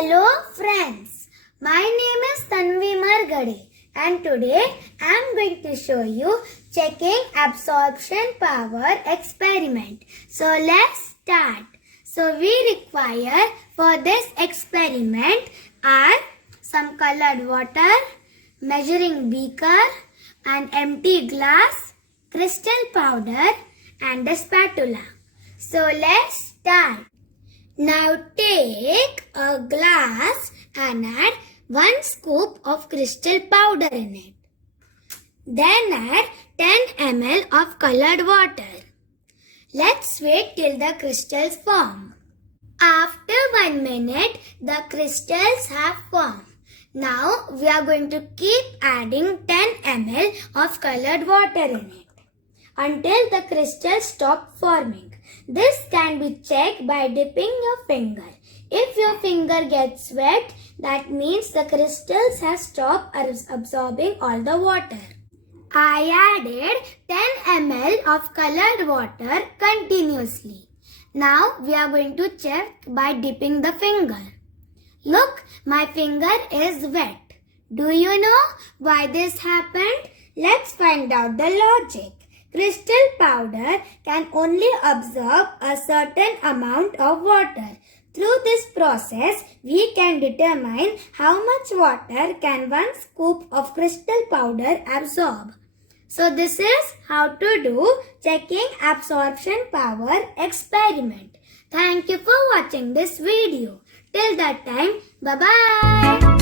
Hello friends, my name is Tanvi Margade and today I am going to show you checking absorption power experiment. So let's start. So we require for this experiment are some colored water, measuring beaker, an empty glass, crystal powder and a spatula. So let's start. Now take a glass and add 1 scoop of crystal powder in it. Then add 10 ml of colored water. Let's wait till the crystals form. After 1 minute, the crystals have formed. Now we are going to keep adding 10 ml of colored water in it until the crystals stop forming. This can be checked by dipping your finger. If your finger gets wet, that means the crystals have stopped absorbing all the water. I added 10 ml of colored water continuously. Now we are going to check by dipping the finger. Look, my finger is wet. Do you know why this happened? Let's find out the logic. Crystal powder can only absorb a certain amount of water. Through this process, we can determine how much water can 1 scoop of crystal powder absorb. So this is how to do checking absorption power experiment. Thank you for watching this video. Till that time, bye-bye.